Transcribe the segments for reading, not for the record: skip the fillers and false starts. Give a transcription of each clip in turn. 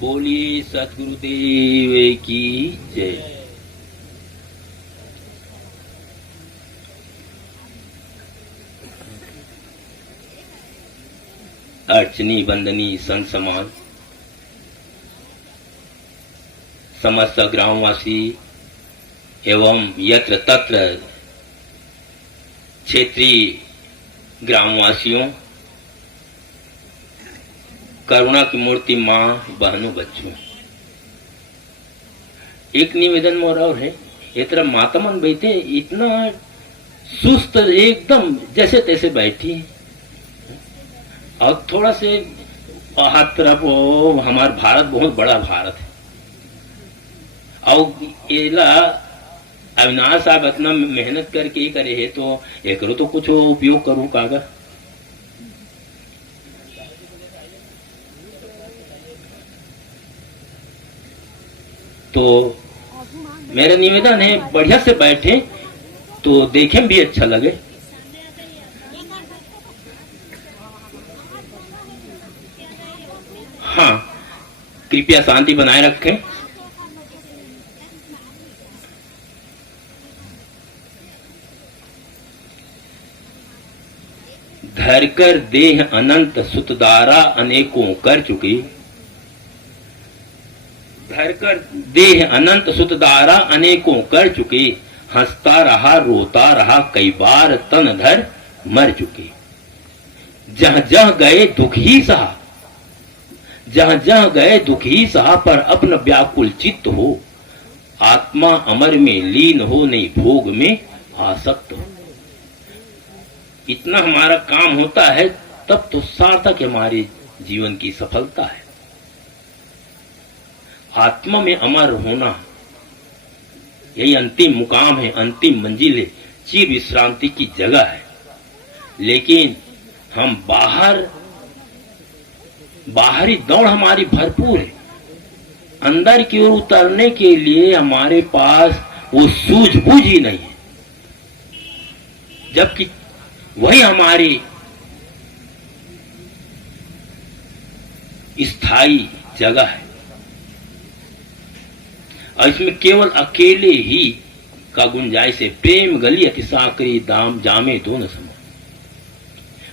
बोलिए सतगुरुदेव की जय। अर्चनी वंदनी संत समाज, समस्त ग्रामवासी एवं यत्र तत्र क्षेत्रीय ग्रामवासियों, करुणा की मूर्ति माँ, बहनों, बच्चों, एक निवेदन मोर और है। ये तरह माता मन बैठे इतना सुस्त, एकदम जैसे तैसे बैठी, और थोड़ा से हाथ तरफ हमारा भारत बहुत बड़ा भारत है, और एला अविनाश साहब इतना मेहनत करके ही करे है, तो एक तो कुछ उपयोग करूं कागा। तो मेरा निवेदन है बढ़िया से बैठे तो देखे भी अच्छा लगे। हाँ, कृपया शांति बनाए रखें। धरकर देह अनंत सुतदारा अनेकों कर चुकी, धरकर देह अनंत सुतदारा अनेकों कर चुके, हंसता रहा रोता रहा कई बार तन धर मर चुके। जह जह गए दुख ही सहा, जह जह गए दुख ही सहा, पर अपना व्याकुल चित्त हो, आत्मा अमर में लीन हो, नहीं भोग में आसक्त हो। इतना हमारा काम होता है तब तो सार्थक हमारे जीवन की सफलता है। आत्मा में अमर होना यही अंतिम मुकाम है, अंतिम मंजिल है, चिर विश्रांति की जगह है। लेकिन हम बाहरी दौड़ हमारी भरपूर है, अंदर की ओर उतरने के लिए हमारे पास वो सूझबूझ ही नहीं है, जबकि वही हमारी स्थायी जगह है। और इसमें केवल अकेले ही का गुंजाइश है। प्रेम गली अति साकरी दाम जामे दोनों समान।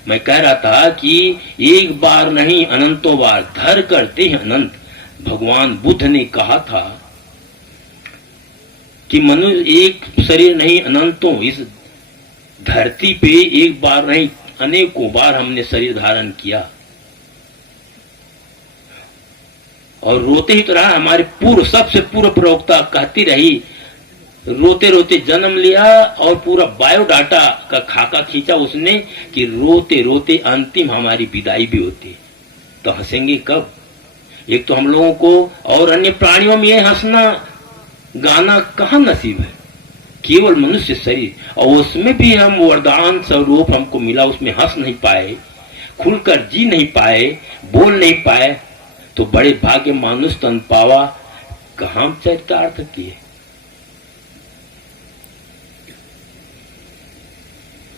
मैं कह रहा था कि एक बार नहीं अनंतों बार धर करते हैं अनंत। भगवान बुद्ध ने कहा था कि मनुष्य एक शरीर नहीं, अनंतों इस धरती पे एक बार नहीं अनेकों बार हमने शरीर धारण किया, और रोते ही तो रहा। हमारे सबसे पूर्व प्रवक्ता कहती रही, रोते रोते जन्म लिया, और पूरा बायोडाटा का खाका खींचा उसने कि रोते रोते अंतिम हमारी विदाई भी होती। तो हंसेंगे कब? एक तो हम लोगों को और अन्य प्राणियों में ये हंसना गाना कहाँ नसीब है, केवल मनुष्य शरीर, और उसमें भी हम वरदान स्वरूप हमको मिला, उसमें हंस नहीं पाए, खुलकर जी नहीं पाए, बोल नहीं पाए, तो बड़े भाग्य मानुष तन पावा, कहां चरितार्थ किए।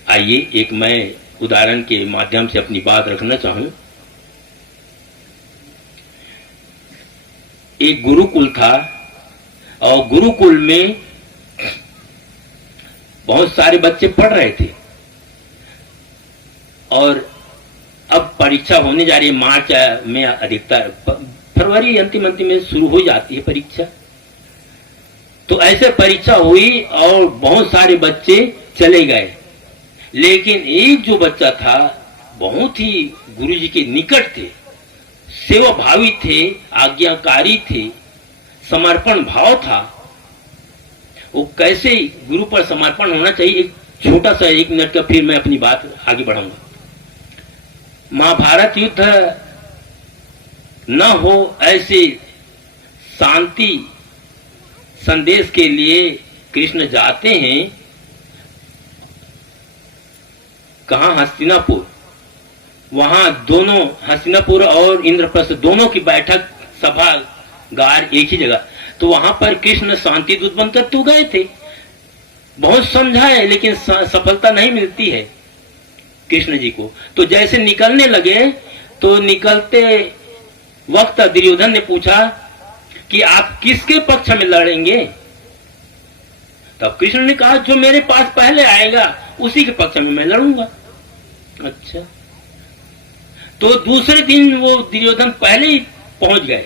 आइए एक मैं उदाहरण के माध्यम से अपनी बात रखना चाहूं। एक गुरुकुल था, और गुरुकुल में बहुत सारे बच्चे पढ़ रहे थे, और अब परीक्षा होने जा रही है। मार्च में अधिकतर, फरवरी अंतिम में शुरू हो जाती है परीक्षा। तो ऐसे परीक्षा हुई और बहुत सारे बच्चे चले गए, लेकिन एक जो बच्चा था बहुत ही गुरुजी के निकट थे, सेवा भावी थे, आज्ञाकारी थे, समर्पण भाव था। वो कैसे गुरु पर समर्पण होना चाहिए, एक छोटा सा 1 मिनट का, फिर मैं अपनी बात आगे बढ़ाऊंगा। महाभारत युद्ध न हो ऐसे शांति संदेश के लिए कृष्ण जाते हैं कहां? हस्तिनापुर। वहां दोनों, हस्तिनापुर और इंद्रप्रस्थ दोनों की बैठक सभागार एक ही जगह। तो वहां पर कृष्ण शांति दूत बनकर तो गए थे, बहुत समझाए, लेकिन सफलता नहीं मिलती है कृष्ण जी को। तो जैसे निकलने लगे, तो निकलते वक्त दुर्योधन ने पूछा कि आप किसके पक्ष में लड़ेंगे? तब कृष्ण ने कहा जो मेरे पास पहले आएगा उसी के पक्ष में मैं लड़ूंगा। अच्छा, तो दूसरे दिन वो दुर्योधन पहले ही पहुंच गए।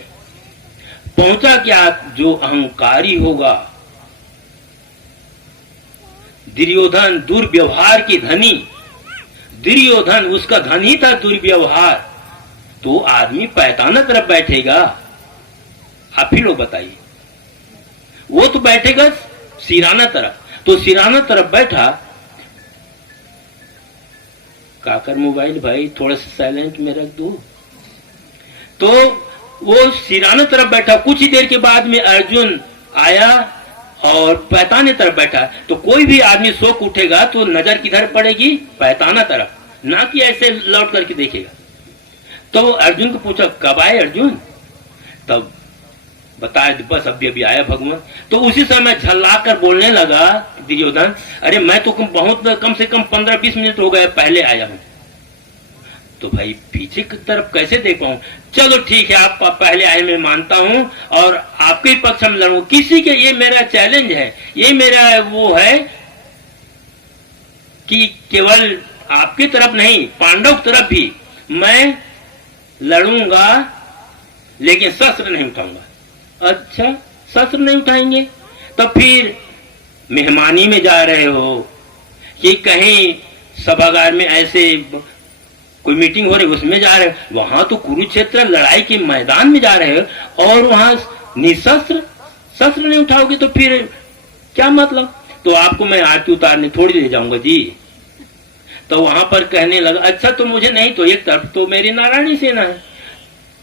पहुंचा क्या? जो अहंकारी होगा, दुर्योधन दुर्व्यवहार की धनी, दुर्योधन उसका धन ही था दुर्व्यवहार, तो आदमी पैताना तरफ बैठेगा। आप ही लोग बताइए, वो तो बैठेगा सिराना तरफ, तो सिराना तरफ बैठा। काकर मोबाइल भाई थोड़ा सा साइलेंट में रख दो। तो वो सिराना तरफ बैठा। कुछ ही देर के बाद में अर्जुन आया और पैताने तरफ बैठा। तो कोई भी आदमी शोक उठेगा तो नजर किधर पड़ेगी? पैताना तरफ, ना कि ऐसे लौट करके देखेगा। तो अर्जुन को पूछा कब आए अर्जुन? तब बताया बस अभी अभी आया भगवान। तो उसी समय झल्ला कर बोलने लगा दुर्योधन, अरे मैं तो बहुत कम से कम 15-20 मिनट हो गए पहले आया हूं। तो भाई पीछे की तरफ कैसे देख पाऊं? चलो ठीक है, आप पहले आए मैं मानता हूं और आपके ही पक्ष में लड़ूं। किसी के, ये मेरा चैलेंज है, ये मेरा वो है कि केवल आपकी तरफ नहीं पांडव की तरफ भी मैं लड़ूंगा, लेकिन शस्त्र नहीं उठाऊंगा। अच्छा, शस्त्र नहीं उठाएंगे? तो फिर मेहमानी में जा रहे हो कि कहीं सभागार में ऐसे कोई मीटिंग हो रही उसमें जा रहे हो? वहां तो कुरुक्षेत्र लड़ाई के मैदान में जा रहे हो और वहां निशस्त्र शस्त्र नहीं उठाओगे तो फिर क्या मतलब? तो आपको मैं आरती उतारने थोड़ी ले जाऊंगा जी। तो वहां पर कहने लगा अच्छा तो मुझे नहीं, तो एक तरफ तो मेरी नारायणी सेना है,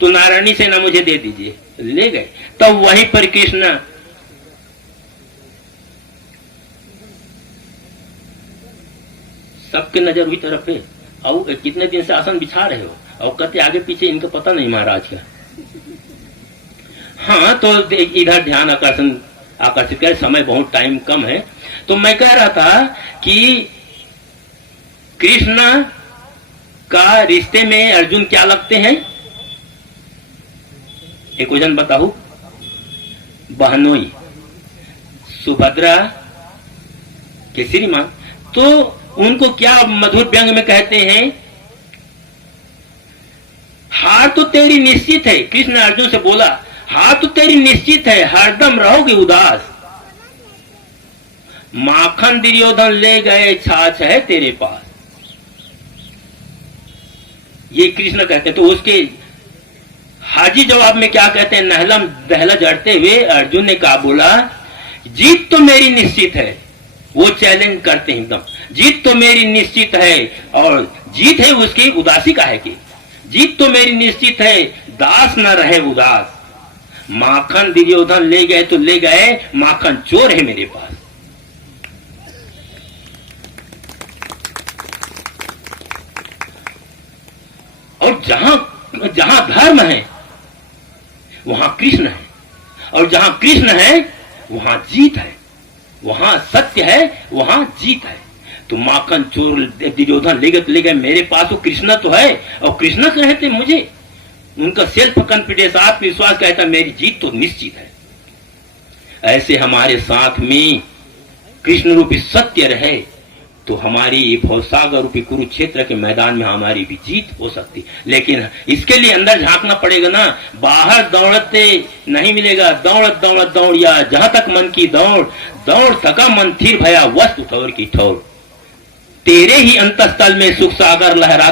तो नारायणी सेना मुझे दे दीजिए। ले गए। तब वहीं पर कृष्ण सबके नजर हुई तरफ है। और कितने दिन से आसन बिछा रहे हो? और कहते आगे पीछे इनका पता नहीं महाराज का। हाँ, तो इधर ध्यान आकर्षित कर, समय बहुत टाइम कम है। तो मैं कह रहा था कि कृष्ण का रिश्ते में अर्जुन क्या लगते हैं? एक वजन बताओ। बहनोई, सुभद्रा के श्रीमान। तो उनको क्या मधुर व्यंग में कहते हैं? हार तो तेरी निश्चित है। कृष्ण अर्जुन से बोला हार तो तेरी निश्चित है, हरदम रहोगे उदास। माखन दुर्योधन ले गए, छाछ है तेरे पास। ये कृष्ण कहते हैं। तो उसके हाजी जवाब में क्या कहते हैं? नहलम दहला जड़ते हुए अर्जुन ने कहा, बोला जीत तो मेरी निश्चित है। वो चैलेंज करते हैं एकदम, जीत तो मेरी निश्चित है। और जीत है उसकी, उदासी का है कि जीत तो मेरी निश्चित है, दास न रहे उदास। माखन दुर्योधन ले गए तो ले गए, माखन चोर है मेरे पास। और जहां जहां धर्म है वहां कृष्ण है, और जहां कृष्ण है वहां जीत है, वहां सत्य है, वहां जीत है। तो माखन चोर दुर्योधन ले गए मेरे पास, वो कृष्ण तो है और कृष्ण कहते मुझे, उनका सेल्फ कॉन्फिडेंस आत्मविश्वास कहता मेरी जीत तो निश्चित है। ऐसे हमारे साथ में कृष्ण रूपी सत्य रहे तो हमारी भवसागर रूपी कुरुक्षेत्र के मैदान में हमारी भी जीत हो सकती। लेकिन इसके लिए अंदर झांकना पड़ेगा ना, बाहर दौड़ते नहीं मिलेगा। दौड़त दौड़िया जहां तक मन की दौड़, दौड़ थका मन थिर भया वस्तु ठौर की ठौर। तेरे ही अंतस्थल में सुख सागर लहरा